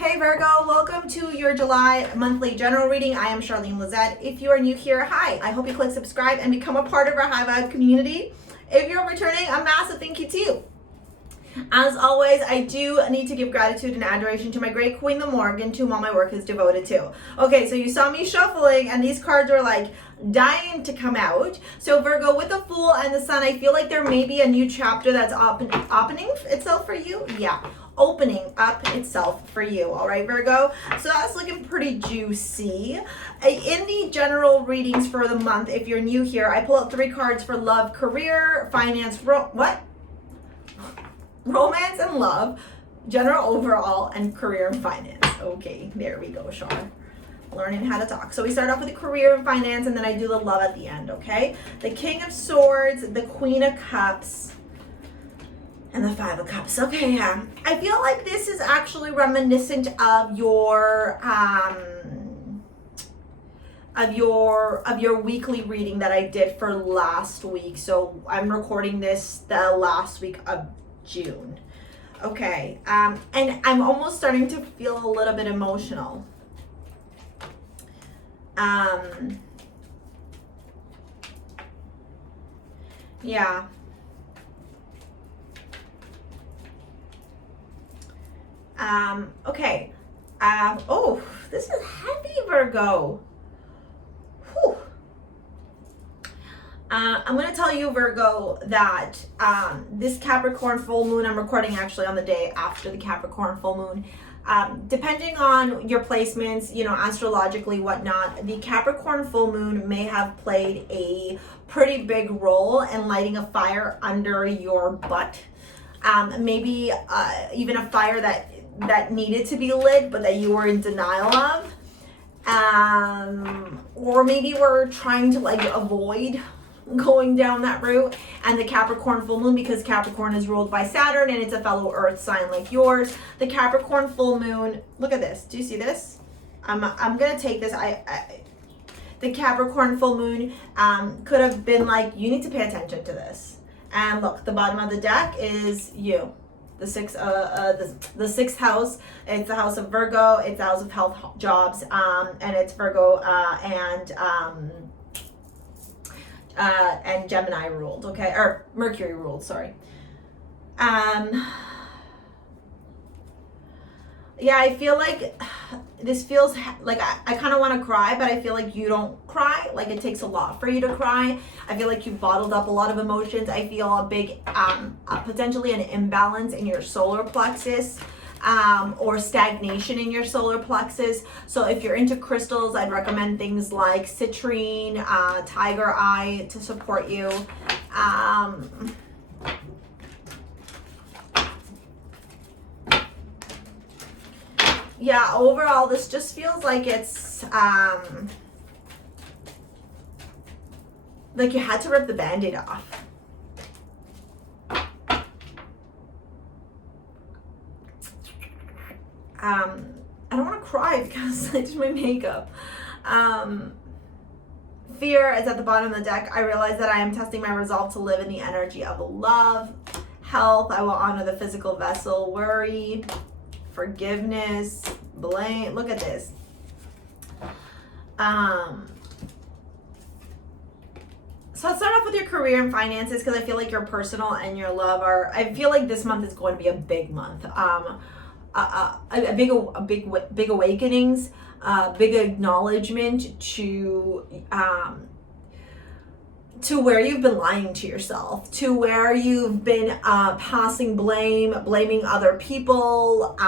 Hey Virgo, welcome to your July monthly general reading. I am Charlene Lizette. If you are new here, hi. I hope you click subscribe and become a part of our High Vibe community. If you're returning, a massive thank you to you. As always, I do need to give gratitude and adoration to my great queen, the Morgan, to whom all my work is devoted to. Okay, so you saw me shuffling and these cards were like dying to come out. So Virgo, with the Fool and the Sun, I feel like there may be a new chapter that's opening itself for you. Yeah, opening up itself for you. All right, Virgo. So that's looking pretty juicy. In the general readings for the month, if you're new here, I pull out 3 cards for love, career, finance, romance and love, general overall, and career and finance. Okay, there we go, Char. Learning how to talk. So we start off with the career and finance, and then I do the love at the end, okay? The King of Swords, the Queen of Cups, and the 5 of Cups. Okay, yeah. I feel like this is actually reminiscent of your weekly reading that I did for last week. So I'm recording this the last week of June. Okay, and I'm almost starting to feel a little bit emotional. Yeah. Okay. Oh, this is heavy, Virgo. Whew. I'm going to tell you, Virgo, that this Capricorn full moon, I'm recording actually on the day after the Capricorn full moon. Depending on your placements, you know, astrologically, whatnot, the Capricorn full moon may have played a pretty big role in lighting a fire under your butt. Maybe even a fire that needed to be lit, but that you were in denial of. Or maybe we're trying to like avoid going down that route. And the Capricorn full moon, because Capricorn is ruled by Saturn and it's a fellow earth sign like yours, the Capricorn full moon, look at this, do you see this? I'm gonna take this. The Capricorn full moon could have been like, you need to pay attention to this. And look, the bottom of the deck is you, the sixth house. It's the house of Virgo, it's the house of health, jobs, and it's Virgo and Gemini ruled, okay, or Mercury ruled, sorry. Yeah, I feel like this feels like I kind of want to cry, but I feel like you don't cry. Like it takes a lot for you to cry. I feel like you've bottled up a lot of emotions. I feel a big, potentially an imbalance in your solar plexus. Or stagnation in your solar plexus. So if you're into crystals, I'd recommend things like citrine, tiger eye to support you. Yeah, overall, this just feels like it's like you had to rip the Band-Aid off. I don't want to cry because I did my makeup. Fear is at the bottom of the deck. I realize that I am testing my resolve to live in the energy of love. Health, I will honor the physical vessel. Worry, forgiveness, blame. Look at this. So let's start off with your career and finances, because I feel like your personal and your love are, I feel like this month is going to be a big month. Big awakenings, big acknowledgement to where you've been lying to yourself, to where you've been passing blaming other people,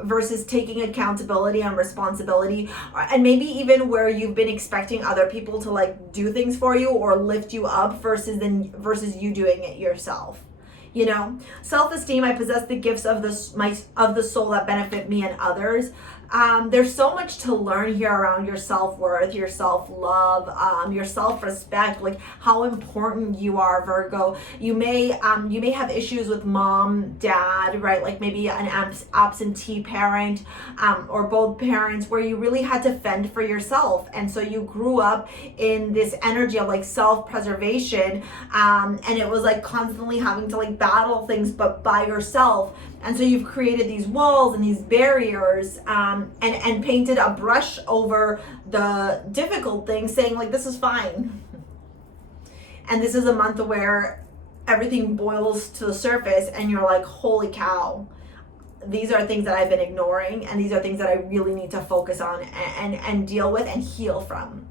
versus taking accountability and responsibility, and maybe even where you've been expecting other people to like do things for you or lift you up versus you doing it yourself. You know, self-esteem, I possess the gifts of the soul that benefit me and others. There's so much to learn here around your self-worth, your self-love, your self-respect, like how important you are, Virgo. You may have issues with mom, dad, right? Like maybe an absentee parent, or both parents, where you really had to fend for yourself. And so you grew up in this energy of like self-preservation, and it was like constantly having to like battle things but by yourself. And so you've created these walls and these barriers, and painted a brush over the difficult things, saying like, this is fine. And this is a month where everything boils to the surface and you're like, holy cow, these are things that I've been ignoring, and these are things that I really need to focus on and deal with and heal from.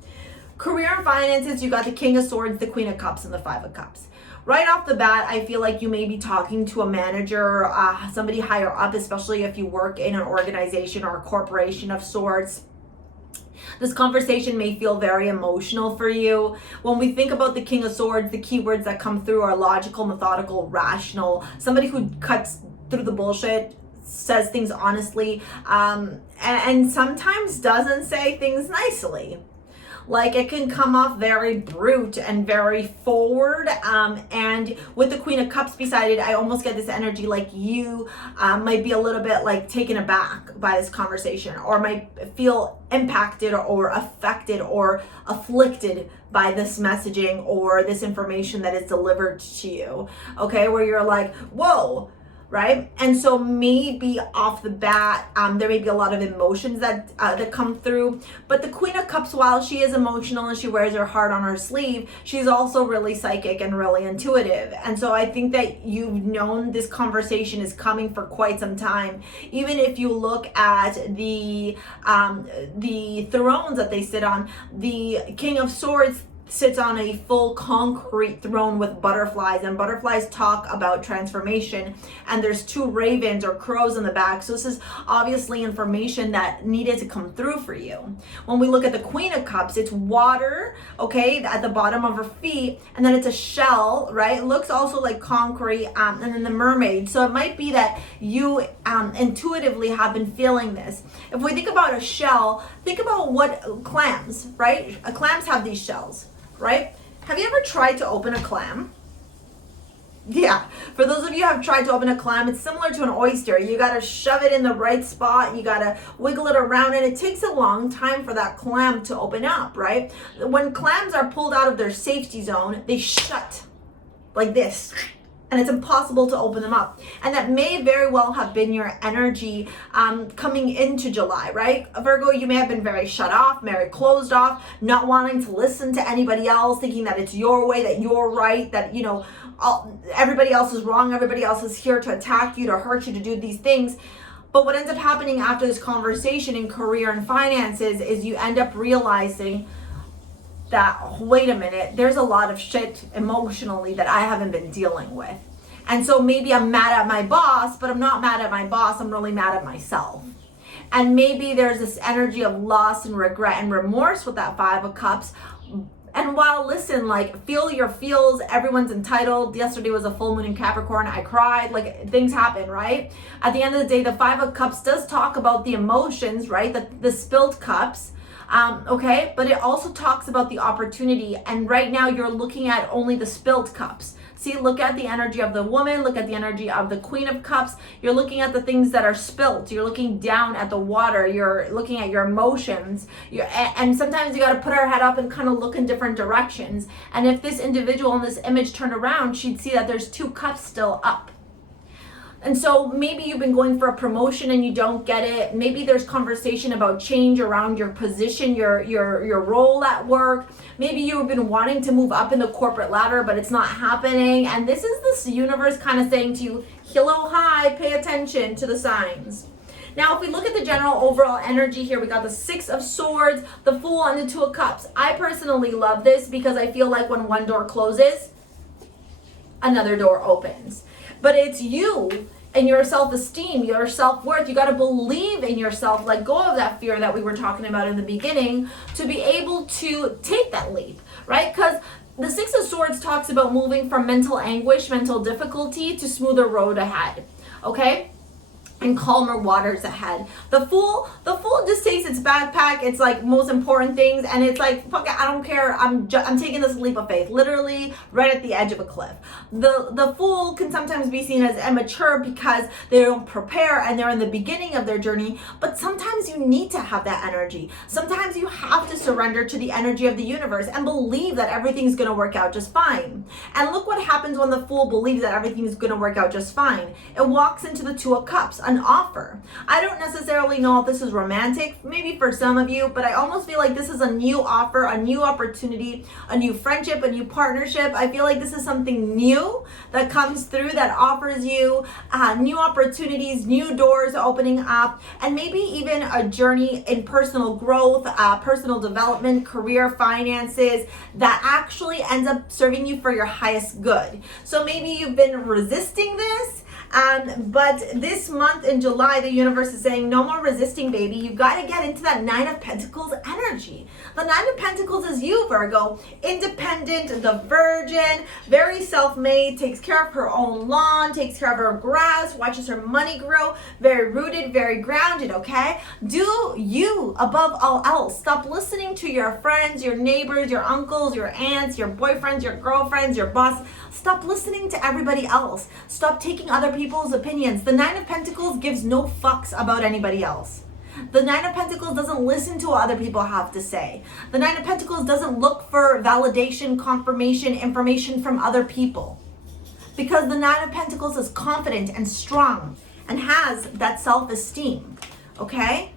Career and finances, you got the King of Swords, the Queen of Cups, and the Five of Cups. Right off the bat, I feel like you may be talking to a manager, somebody higher up, especially if you work in an organization or a corporation of sorts. This conversation may feel very emotional for you. When we think about the King of Swords, the keywords that come through are logical, methodical, rational, somebody who cuts through the bullshit, says things honestly, and sometimes doesn't say things nicely. Like, it can come off very brute and very forward, and with the Queen of Cups beside it, I almost get this energy like you might be a little bit like taken aback by this conversation, or might feel impacted or affected or afflicted by this messaging or this information that is delivered to you, okay, where you're like, whoa, right? And so maybe off the bat, there may be a lot of emotions that come through. But the Queen of Cups, while she is emotional and she wears her heart on her sleeve, she's also really psychic and really intuitive. And so I think that you've known this conversation is coming for quite some time. Even if you look at the thrones that they sit on, the King of Swords sits on a full concrete throne with butterflies, and butterflies talk about transformation, and there's two ravens or crows in the back. So this is obviously information that needed to come through for you. When we look at the Queen of Cups, it's water, okay, at the bottom of her feet, and then it's a shell, right? It looks also like concrete, and then the mermaid. So it might be that you intuitively have been feeling this. If we think about a shell, think about what clams, right? Clams have these shells, right? Have you ever tried to open a clam? Yeah, for those of you who have tried to open a clam, it's similar to an oyster. You got to shove it in the right spot. You got to wiggle it around, and it takes a long time for that clam to open up, right? When clams are pulled out of their safety zone, they shut like this, and it's impossible to open them up. And that may very well have been your energy coming into July, right? Virgo, you may have been very shut off, very closed off, not wanting to listen to anybody else, thinking that it's your way, that you're right, that, you know, everybody else is wrong, everybody else is here to attack you, to hurt you, to do these things. But what ends up happening after this conversation in career and finances is you end up realizing that, wait a minute, there's a lot of shit emotionally that I haven't been dealing with. And so maybe I'm mad at my boss, but I'm not mad at my boss, I'm really mad at myself. And maybe there's this energy of loss and regret and remorse with that Five of Cups. And while, listen, like, feel your feels, everyone's entitled. Yesterday was a full moon in Capricorn, I cried, like, things happen, right? At the end of the day, the Five of Cups does talk about the emotions, right? The spilled cups. Okay, but it also talks about the opportunity, and right now you're looking at only the spilled cups. See, look at the energy of the woman, look at the energy of the Queen of Cups. You're looking at the things that are spilt. You're looking down at the water. You're looking at your emotions. And sometimes you got to put her head up and kind of look in different directions. And if this individual in this image turned around, she'd see that there's two cups still up. And so maybe you've been going for a promotion and you don't get it. Maybe there's conversation about change around your position, your role at work. Maybe you've been wanting to move up in the corporate ladder, but it's not happening. And this is this universe kind of saying to you, hello, hi, pay attention to the signs. Now, if we look at the general overall energy here, we got the Six of Swords, the Fool, and the Two of Cups. I personally love this because I feel like when one door closes, another door opens. But it's you and your self-esteem, your self-worth. You got to believe in yourself, let go of that fear that we were talking about in the beginning to be able to take that leap, right? Because the Six of Swords talks about moving from mental anguish, mental difficulty to smoother road ahead, okay? And calmer waters ahead. The Fool just takes its backpack, it's like most important things, and it's like, fuck it, I don't care, I'm taking this leap of faith, literally right at the edge of a cliff. The Fool can sometimes be seen as immature because they don't prepare and they're in the beginning of their journey, but sometimes sometimes you need to have that energy. Sometimes you have to surrender to the energy of the universe and believe that everything's going to work out just fine. And look what happens when the Fool believes that everything's going to work out just fine. It walks into the Two of Cups, an offer. I don't necessarily know if this is romantic, maybe for some of you, but I almost feel like this is a new offer, a new opportunity, a new friendship, a new partnership. I feel like this is something new that comes through that offers you new opportunities, new doors opening up, and maybe even a journey in personal growth, personal development, career, finances that actually ends up serving you for your highest good. So maybe you've been resisting this, but this month in July, the universe is saying, no more resisting, baby. You've got to get into that Nine of Pentacles energy. The Nine of Pentacles is you, Virgo. Independent, the virgin, very self-made, takes care of her own lawn, takes care of her grass, watches her money grow, very rooted, very grounded, okay? Do you above all else. Stop listening to your friends, your neighbors, your uncles, your aunts, your boyfriends, your girlfriends, your boss. Stop listening to everybody else. Stop taking other people's opinions. The Nine of Pentacles gives no fucks about anybody else. The Nine of Pentacles doesn't listen to what other people have to say. The Nine of Pentacles doesn't look for validation, confirmation, information from other people. Because the Nine of Pentacles is confident and strong and has that self-esteem, okay?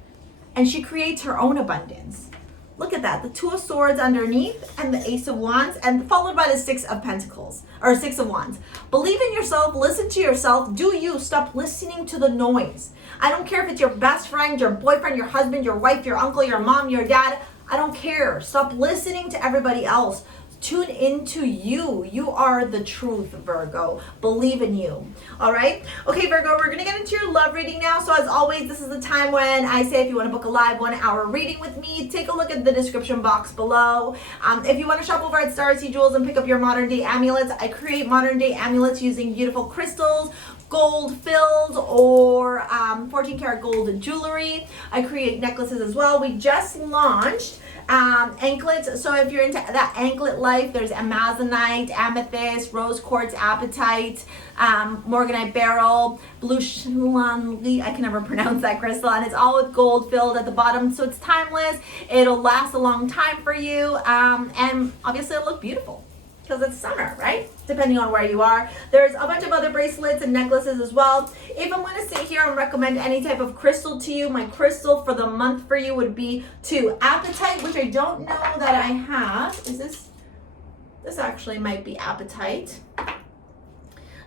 And she creates her own abundance. Look at that, the Two of Swords underneath and the Ace of Wands, and followed by the Six of Pentacles, or Six of Wands. Believe in yourself, listen to yourself, do you, stop listening to the noise. I don't care if it's your best friend, your boyfriend, your husband, your wife, your uncle, your mom, your dad, I don't care. Stop listening to everybody else. Tune into you. You are the truth, Virgo. Believe in you. All right? Okay, Virgo, we're going to get into your love reading now. So as always, this is the time when I say if you want to book a live 1 hour reading with me, take a look at the description box below. If you want to shop over at STARSEA Jewels and pick up your modern day amulets, I create modern day amulets using beautiful crystals, gold filled, or 14 karat gold jewelry. I create necklaces as well. We just launched anklets. So if you're into that anklet life, there's amazonite, amethyst, rose quartz, apatite, morganite beryl, blue chalani, I can never pronounce that crystal, and it's all with gold filled at the bottom, so it's timeless. It'll last a long time for you, and obviously it'll look beautiful because it's summer, right? Depending on where you are. There's a bunch of other bracelets and necklaces as well. If I'm going to sit here and recommend any type of crystal to you, my crystal for the month for you would be to apatite, which I don't know that I have. Is this actually might be apatite.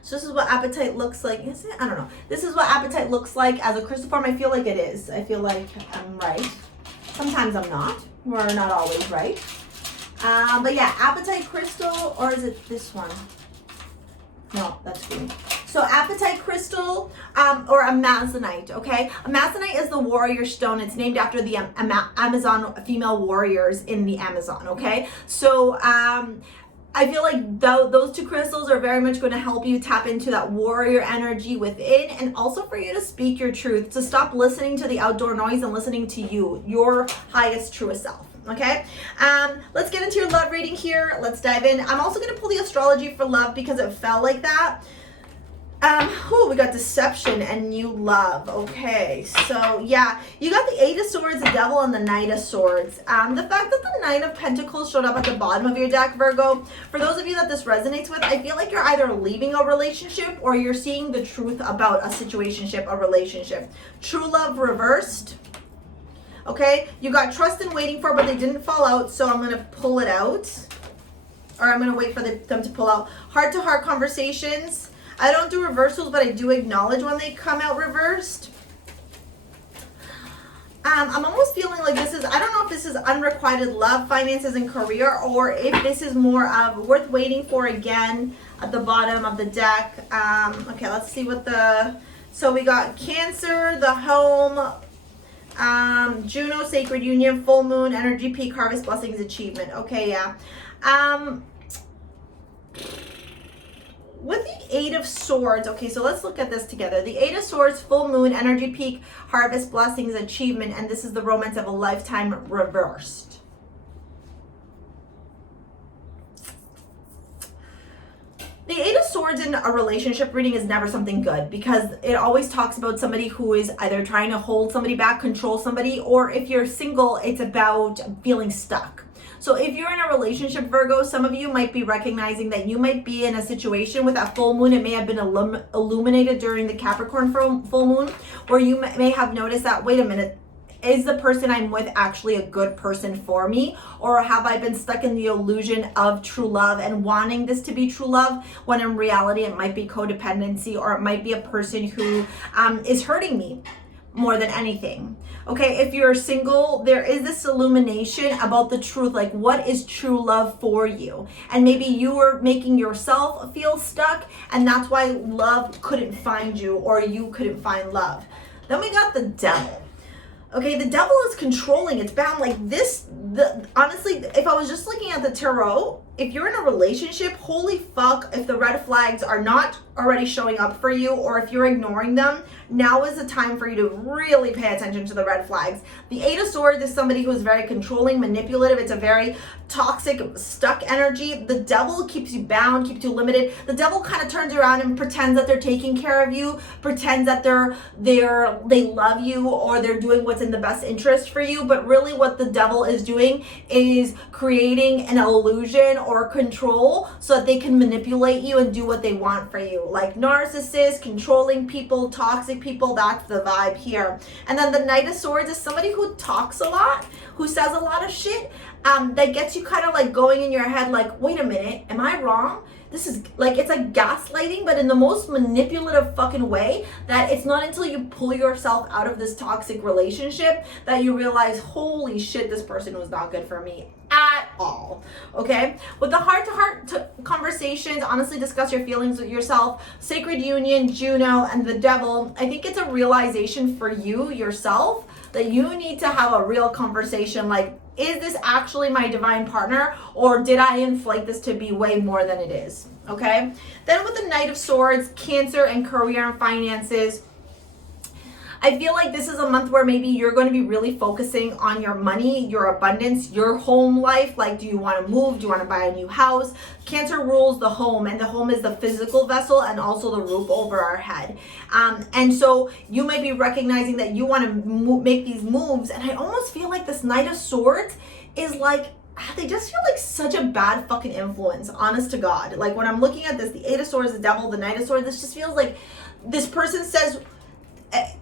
So this is what apatite looks like. Is it? I don't know. This is what apatite looks like as a crystal form. I feel like it is. I feel like I'm right. Sometimes I'm not. We're not always right. But yeah, apatite crystal, or is it this one? No, that's green. So apatite crystal, or amazonite, okay? Amazonite is the warrior stone. It's named after the Amazon female warriors in the Amazon, okay? So I feel like those two crystals are very much going to help you tap into that warrior energy within, and also for you to speak your truth, to stop listening to the outdoor noise and listening to you, your highest, truest self. Okay, let's get into your love reading here. Let's dive in. I'm also going to pull the astrology for love because it felt like that. We got deception and new love. Okay, so yeah, you got the Eight of Swords, the Devil, and the Knight of Swords. The fact that the Nine of Pentacles showed up at the bottom of your deck, Virgo, for those of you that this resonates with, I feel like you're either leaving a relationship or you're seeing the truth about a situationship, a relationship. True love reversed. Okay, you got trust and waiting for, but they didn't fall out, so I'm going to pull it out. Or I'm going to wait for them to pull out. Heart-to-heart conversations. I don't do reversals, but I do acknowledge when they come out reversed. I'm almost feeling like this is, I don't know if this is unrequited love, finances, and career, or if this is more of worth waiting for again at the bottom of the deck. Okay, let's see what so we got Cancer, the home, Juno, sacred union, full moon, energy peak, harvest, blessings, achievement. Okay, yeah. With the Eight of Swords, okay, so let's look at this together. The Eight of Swords, full moon, energy peak, harvest, blessings, achievement, and this is the romance of a lifetime reversed. The Eight of Swords in a relationship reading is never something good, because it always talks about somebody who is either trying to hold somebody back, control somebody, or if you're single, it's about feeling stuck. So if you're in a relationship, Virgo, some of you might be recognizing that you might be in a situation with that full moon. It may have been illuminated during the Capricorn full moon, where you may have noticed that, wait a minute, is the person I'm with actually a good person for me? Or have I been stuck in the illusion of true love and wanting this to be true love, when in reality it might be codependency, or it might be a person who is hurting me more than anything. Okay, if you're single, there is this illumination about the truth, like what is true love for you? And maybe you were making yourself feel stuck, and that's why love couldn't find you, or you couldn't find love. Then we got the Devil. Okay, the Devil is controlling. It's bound like this. Honestly, if I was just looking at the tarot, if you're in a relationship, holy fuck, if the red flags are not already showing up for you, or if you're ignoring them, now is the time for you to really pay attention to the red flags. The Eight of Swords is somebody who is very controlling, manipulative. It's a very toxic, stuck energy. The Devil keeps you bound, keeps you limited. The Devil kind of turns around and pretends that they're taking care of you, pretends that they love you, or they're doing what's in the best interest for you. But really what the Devil is doing is creating an illusion or control so that they can manipulate you and do what they want for you. Like narcissists, controlling people, toxic people, that's the vibe here. And then the Knight of Swords is somebody who talks a lot, who says a lot of shit, that gets you kind of like going in your head like, wait a minute, am I wrong? This is like, it's like gaslighting, but in the most manipulative fucking way, that it's not until you pull yourself out of this toxic relationship that you realize, holy shit, this person was not good for me at all. Okay, with the heart-to-heart conversations, honestly discuss your feelings with yourself, Sacred Union, Juno, and the Devil. I think it's a realization for you yourself that you need to have a real conversation, like, is this actually my divine partner, or did I inflate this to be way more than it is? Okay, then with the Knight of Swords, Cancer and career and finances, I feel like this is a month where maybe you're going to be really focusing on your money, your abundance, your home life. Like, do you want to move? Do you want to buy a new house? Cancer rules the home, and the home is the physical vessel and also the roof over our head. And so you might be recognizing that you want to make these moves. And I almost feel like this Knight of Swords is like, they just feel like such a bad fucking influence, honest to God. Like when I'm looking at this, the Eight of Swords, the Devil, the Knight of Swords, this just feels like this person says,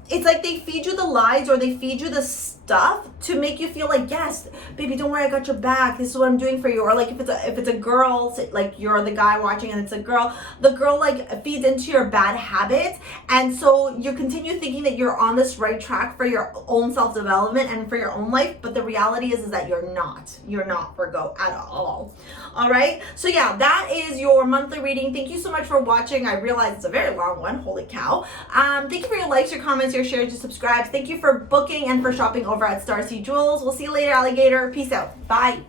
it's like they feed you the lies, or they feed you the stuff to make you feel like, yes, baby, don't worry, I got your back. This is what I'm doing for you. Or like if it's a girl, like you're the guy watching and it's a girl, the girl like feeds into your bad habits, and so you continue thinking that you're on this right track for your own self-development and for your own life, but the reality is that you're not Virgo at all. All right, so yeah, that is your monthly reading. Thank you so much for watching. I realize it's a very long one, holy cow. Thank you for your likes, your comments, your shares, your subscribes. Thank you for booking and for shopping over at STARSEA Jewels. We'll see you later, alligator. Peace out. Bye.